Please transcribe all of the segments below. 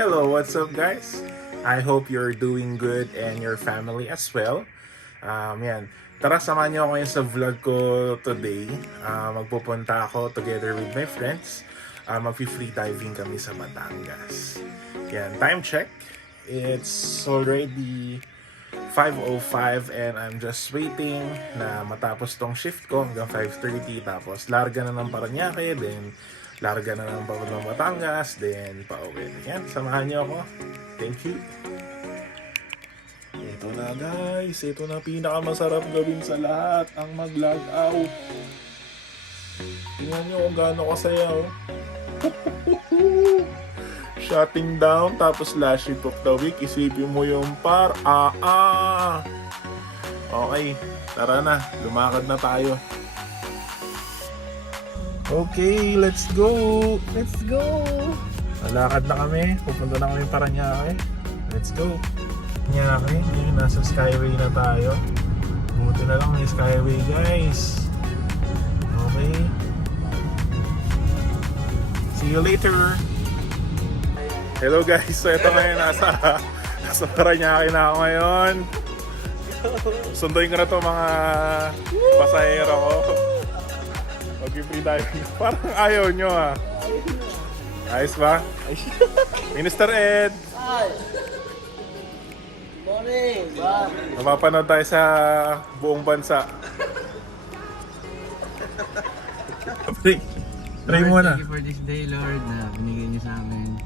Hello, what's up guys? I hope you're doing good and your family as well. Yan. Tara, samahan niyo ako ngayon sa vlog ko today. Magpupunta ako together with my friends. Mag-free diving kami sa Batangas. Yan, time check. It's already 5:05 and I'm just waiting na matapos tong shift ko hanggang 5:30. Tapos larga na ng Parañaque, then larga na ng papuntang Batangas, then pauwi. Yan, samahan niyo ako. Thank you. Ito na guys, ito na pinakamasarap gawin sa lahat, ang mag-log out. Tingnan niyo kung gaano kasaya, oh. Shutting down, tapos last shift of the week, isipin mo yung Okay, tara na, lumakad na tayo. Okay, let's go! Let's go! Lalakad na kami, pupunta na kami Parañaque. Let's go! Parañaque, nasa Skyway na tayo. Buti na lang may Skyway guys. Okay. See you later! Hello guys, so ito ngayon nasa Parañaque na ako ngayon. Sunduin ko na to mga pasahero ko. Mag-free diving. Parang ayaw nyo ah. Ayos ba? Minister Ed! Hi! Morning! Mapapanood tayo sa buong bansa. Try mo na. Thank you for this day, Lord, na binigay niyo sa amin.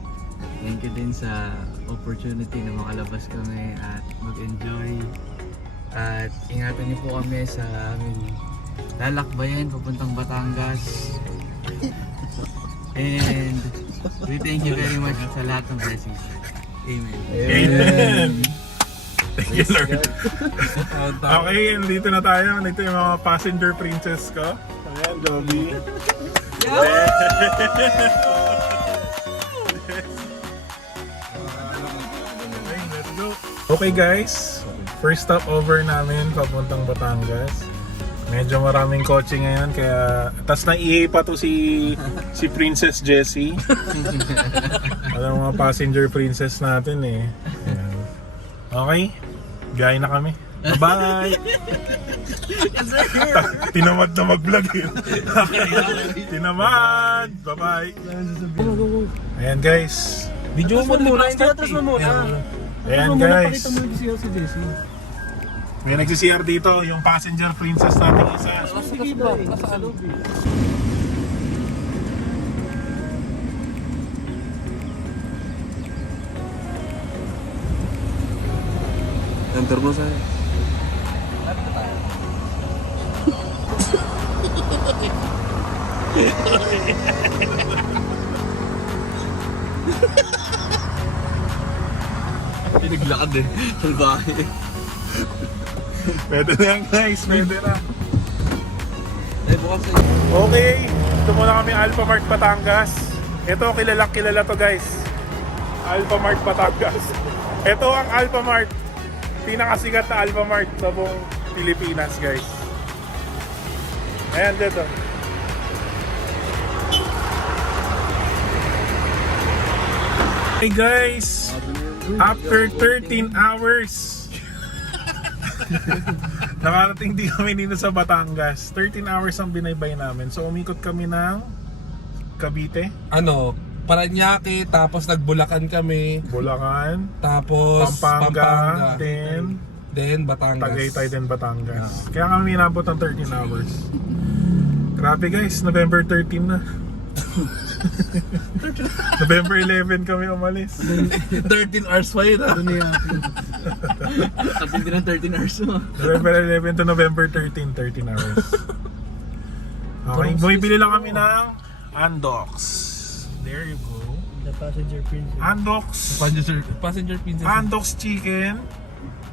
Thank you din sa opportunity na makalabas kami at mag-enjoy. At ingatan niyo po kami sa aming lalakbayan papuntang Batangas. And we thank you very much sa lahat ng blessings. Amen. Amen! Thank you Lord. Okay, dito na tayo. Dito yung mga passenger princess ko. Ayan, Joby. Okay, let's go. Okay guys, first stop over namin papuntang Batangas. Medyo maraming kotse ngayon kaya tas naihi pa to si Princess Jessie. Alam mga passenger princess natin eh. Ayan. Okay, biyahe na kami. Bye-bye! Tinamad na mag-vlog yun. Tinamad! Bye-bye! Ayan guys. Video mo muna, atras mo muna. Ayan guys. Pakita mo yung siya si Jessie. May nagsi-CR dito, yung passenger princess natin isa. Sige ba? Nasa loob eh. Enter mo sa'yo. Pinaglakad eh. Salbahe. Pwede na yan guys, pwede na. Ay, bukas na Okay, ito muna kami Alpha Mart Batangas. Ito, kilala to guys. Alpha Mart Batangas. Ito ang Alpha Mart. Pinakasikat na Alpha Mart sa buong Pilipinas guys. Ayan dito. Hey guys, after 13 hours nakarating din kami dito sa Batangas. 13 hours ang binaybay namin. So umikot kami ng Cavite, Parañaque, tapos nagbulakan kami, Bulacan, tapos Pampanga, then Batangas. Tagaytay, then Batangas. Kaya kami inabot ng 13 hours. Grabe guys, November 13 na. November 11 kami umalis. 13 hours pa yun ah. Kasi hindi ng 13 hours mo. November 11 to November 13, 13 hours. Okay, bumibili lang kami ng Andox. There you go. The passenger princess. Andox. Passenger princess. Andox chicken,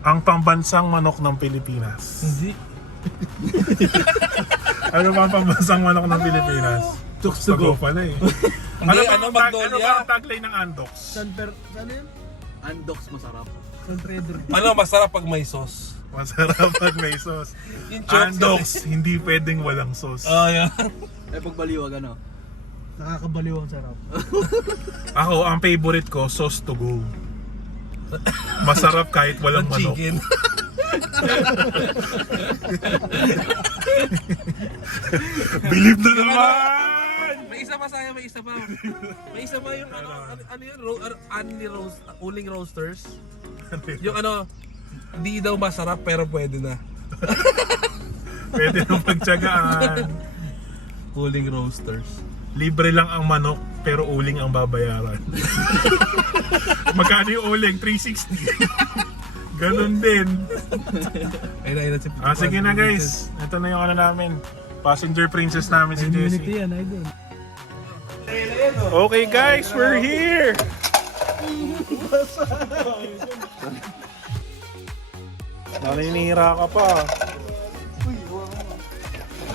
ang pambansang manok ng Pilipinas. Hindi. Ano ba ang pambansang manok ng Pilipinas? Chokes to go pala eh. Hindi, Ano Magnolia? ba ang tagline ng Andox? Saan yun? Andox masarap. Ano, masarap pag may sauce. Masarap pag may sauce. Yung chokes Andox, hindi pwedeng walang sauce. Oh, yeah. Eh, pagbaliwag ano? Nakakabaliw ang sarap. Ako, ang favorite ko, sauce to go. Masarap kahit walang manok. Chicken. Believe na naman! May isa pa sa'yo, may isa pa. May isa pa yung ano yun, Anli Roast, Uling Roasters. Yung ano, di daw masarap pero pwede na. Pwede nang pagtsagaan. Uling Roasters. Libre lang ang manok, pero uling ang babayaran. Magkano yung uling? 360. Ganun din. Ayun na si Sige na guys, ito na yung ano namin. Passenger princess namin si Jessie. yan, idol. Okay guys, we're here! Naninira ka pa.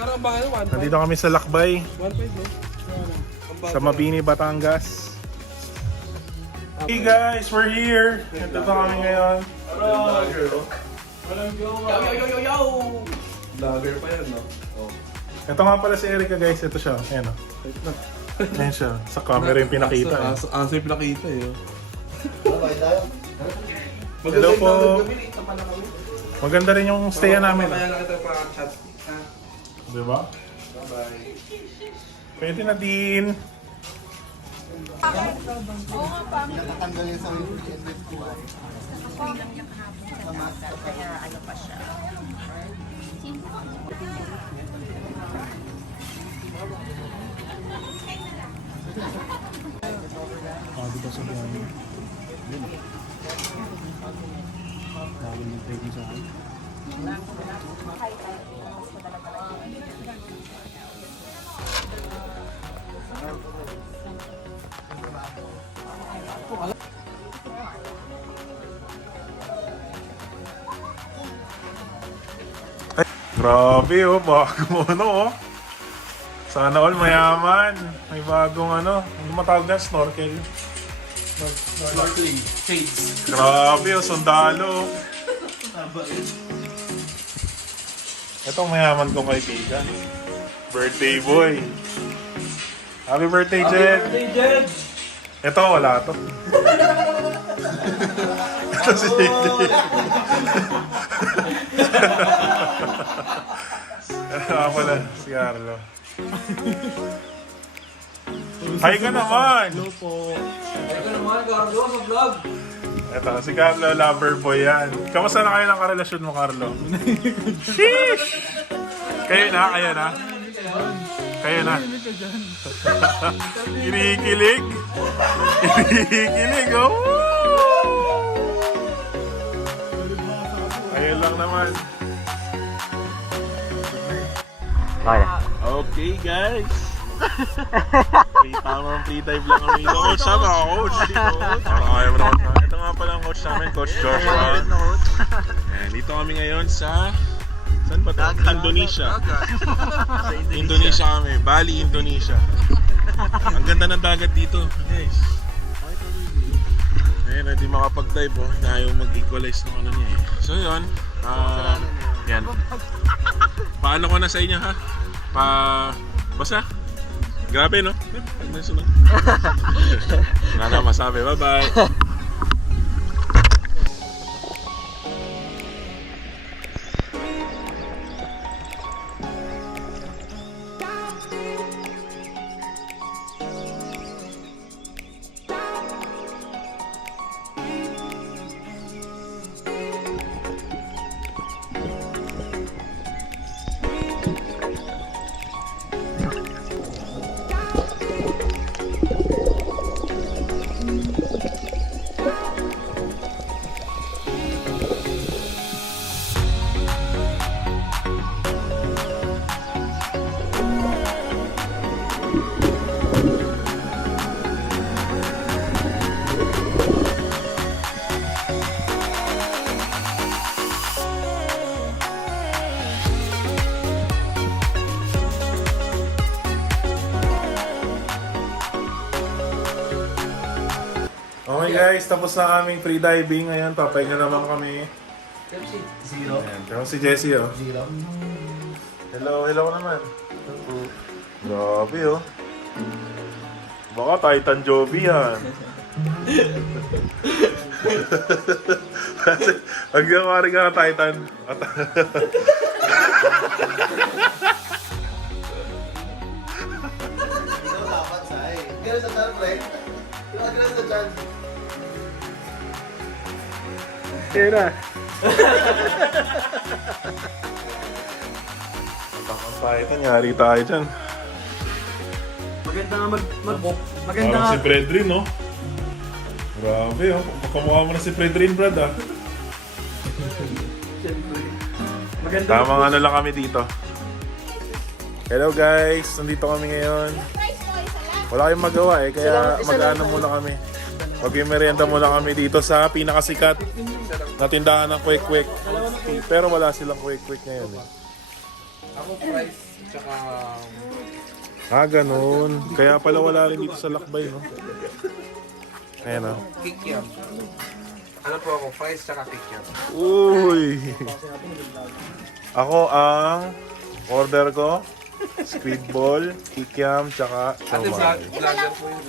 Parang ba ano, 1.5? Nandito kami sa Lakbay, 1.5 no? sa Mabini, Batangas. Hey guys, we're here! Ito na kami ngayon. Vlogger pa yan, no? Ito nga pala si Erica guys, ito siya. Ayan o. Ayan siya. Sa camera yung pinakita. Eh. Asa yung pinakita eh. Hello po. Maganda rin yung stayan namin. Kaya lang ito pa chat. Diba? Bye-bye. Pwede na din. Ay, grabe oh, bago ano oh. Sana all mayaman. May bagong ano, ano matawag na, snorkel. Snorkeling. Shades. Grabe oh, sundalo. Itong mayaman kong kaibigan. Birthday boy. Happy birthday, Jed! Hey, Jed! Ito, wala to. Ito si Jed. Ito pala, si Carlo. Hi ka naman! Hello po. Ito naman, Carlo, sa vlog. Ito, si Carlo, lover boy yan. Kamusta na kayo ng karelasyon mo, Carlo? Sheesh! Kayo na, kayo na. Kayo na. Kinikilig. Kinikilig, oh! Ayun lang naman. Okay, guys. Okay, tamang free dive lang kami dito. Coach, sama ako, coach. Parang ayaw mo naman. Ito nga pala ang coach namin, Coach Joshua. Ayan, dito kami ngayon sa... Saan ba ito? Indonesia. Indonesia kami. Bali, Indonesia. Ang ganda ng dagat dito, guys. Ayan, hindi makapag-dive oh. Ayaw mag-equalize ng ano niya eh. So yun. Yan. Paano ko na sa inyo ha? Basta. Grabe no? Wala na masabi. Bye-bye. Okay guys, tapos na kaming free diving. Ngayon, papahinga naman kami. Zero. Ayan, pero si Jessie oh. Zero. Hello, hello naman. Grabe oh. Baka Titan Joby yan. Hanggang mari ka Titan. Dapat say. Ganun sa tan, pre. Yung agras sa chan. Kaya na. Takang Titan, yari tayo dyan. Maganda nga maganda Parang nga. si Fredrin, no? Grabe, oh. Kamukha mo na si Fredrin, Brad, ah. Maganda. Tamang ano lang kami dito. Hello guys, nandito kami ngayon. Wala kayong magawa eh, kaya mag-ano muna kami. Mag-merienda muna kami dito sa pinakasikat na tindahan ng kwek-kwek. Pero wala silang kwek-kwek ngayon eh. Ako price, tsaka Ganun. Kaya pala wala rin dito sa Lakbay, no? Ayan, oh. kikiam. Ano po ako, price tsaka kikiam. Uy! Ako ang order ko, squid ball, kikiam, tsaka Ate siomai. vlogger po yun.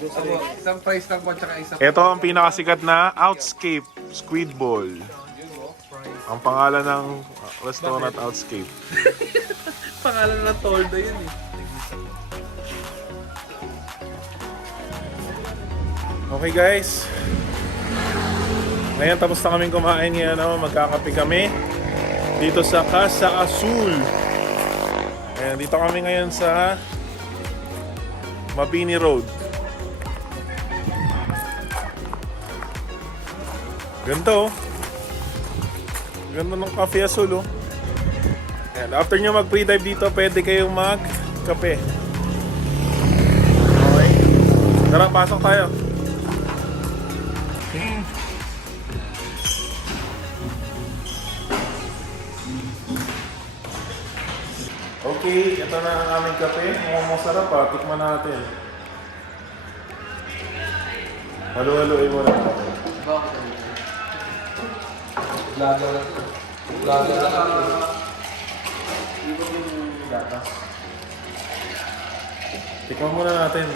Ako, isang price lang po tsaka isang Ito ang pinakasikat na Outscape Squid Ball. yun mo, price. Ang pangalan ng restaurant Outscape. Pangalan ng toldo yun eh. Okay guys. Ngayon tapos na kaming kumain ngayon. Magkakape kami dito sa Casa Azul. Ayan, dito kami ngayon sa Mabini Road. Ganito, oh. Ganda ng Cafe Azul, oh. Ayan, after nyo mag pre-dive dito, pwede kayong magkape. Okay. Tara, pasok tayo. Okay, ito na ang aming kape. Mukhang masarap, ha. Tikman natin. Halo-haloin mo lang. Vlogger na to. Vlogger na to. Tikman muna natin.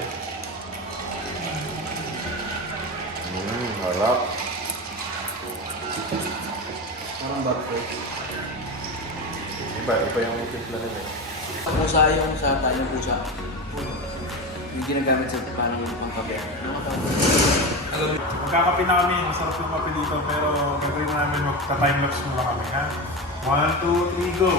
Harap. Parang barko. Iba yung timpla nila. Pusa yung sa tayo pusa. Yung ginagamit sa paano yung pangkape. Magkakape na kami. Masarap yung kape dito. Pero gagawin namin magta-timelapse muna kami, ha? 1, 2, 3, go!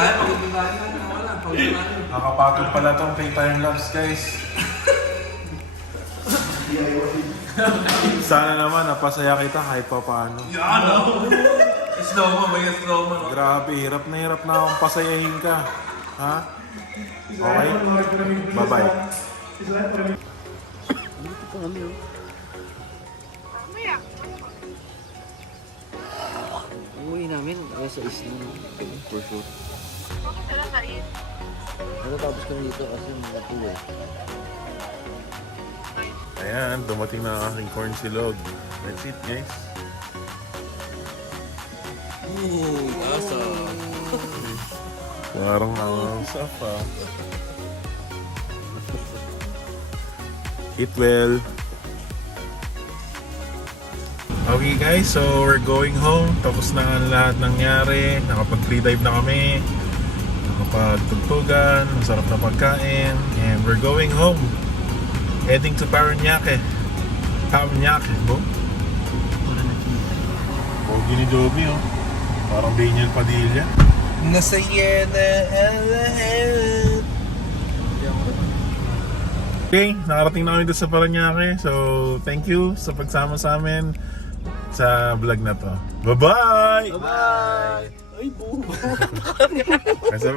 Kaya pag-upibahan na, wala. Pag-upibahan. Nakapagod pala tong pay timelapse, guys. Sana naman napasaya kita kahit pa paano. Ano? Slow mo, may slow mo. Grabe, hirap na akong pasayahin ka. Ha? Okay? Bye-bye. Umuwi namin sa isla for sure. Bakit sila nais? Natatapos kami dito kasi mga tuwa. Ayan, dumating na ang aking corn silog. That's it, guys. Asa. Parang ang safa. Eat well. Okay guys, so we're going home. Tapos na ang lahat nangyari. Nakapag-free dive na kami. Nakapagtugtugan. Masarap na pagkain. And we're going home. Heading to Paranaque. Paranaque, bo? Pogi ni Joby, oh. Parang Daniel Padilla. Nasaya na ang lahat. Okay, nakarating na kami dito sa Paranaque. So, thank you sa pagsama sa amin sa vlog na to. Bye-bye! Bye! Ay, buo! Kasi